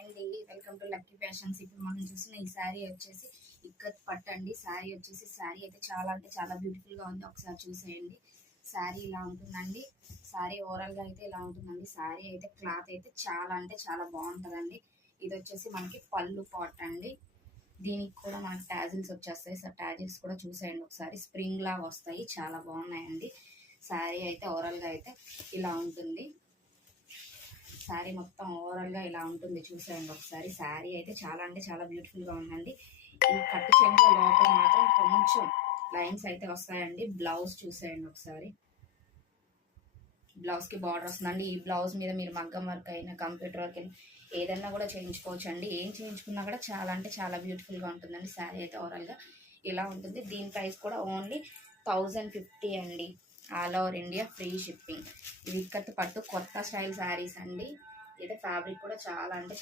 అండి, welcome to lucky fashions. ఇప్పుడు మనం చూసిన ఈ శారీ వచ్చేసి ఇక్కత్ పట్టు అండి. శారీ వచ్చేసి శారీ అయితే చాలా అంటే చాలా బ్యూటిఫుల్ గా ఉంది. ఒకసారి చూసేయండి. శారీ ఇలా ఉంటుందండి. శారీ ఓవరాల్ గా అయితే ఇలా ఉంటుందండి. శారీ అయితే క్లాత్ అయితే చాలా అంటే చాలా బాగుంటుందండి. ఇది వచ్చేసి మనకి పళ్ళు పాట్ అండి. దీనికి కూడా మనకి టాజిల్స్ వచ్చేస్తాయి. సో టాజిల్స్ కూడా చూసేయండి ఒకసారి. స్ప్రింగ్ లాగా వస్తాయి, చాలా బాగున్నాయండి. శారీ అయితే ఓవరాల్ గా అయితే ఇలా ఉంటుంది. శారీ మొత్తం ఓవరాల్గా ఇలా ఉంటుంది, చూసేయండి ఒకసారి. శారీ అయితే చాలా అంటే చాలా బ్యూటిఫుల్గా ఉందండి. ఈ కట్టు చెంగుల లోపల మాత్రం కొంచెం లైన్స్ అయితే వస్తాయండి. బ్లౌజ్ చూసేయండి ఒకసారి. బ్లౌజ్కి బార్డర్ వస్తుందండి. ఈ బ్లౌజ్ మీద మీరు మగ్గం వర్క్ అయినా కంప్యూటర్ వర్క్ అయినా ఏదన్నా కూడా చేయించుకోవచ్చు అండి. ఏం చేయించుకున్నా కూడా చాలా అంటే చాలా బ్యూటిఫుల్గా ఉంటుందండి. శారీ అయితే ఓవరాల్గా ఇలా ఉంటుంది. దీని ప్రైస్ కూడా ఓన్లీ 1050 అండి. All over India free shipping. ఇది ఇక్కత్ పట్టు కొత్త స్టైల్ శారీస్ అండి. ఇది ఫ్యాబ్రిక్ కూడా చాలా అంటే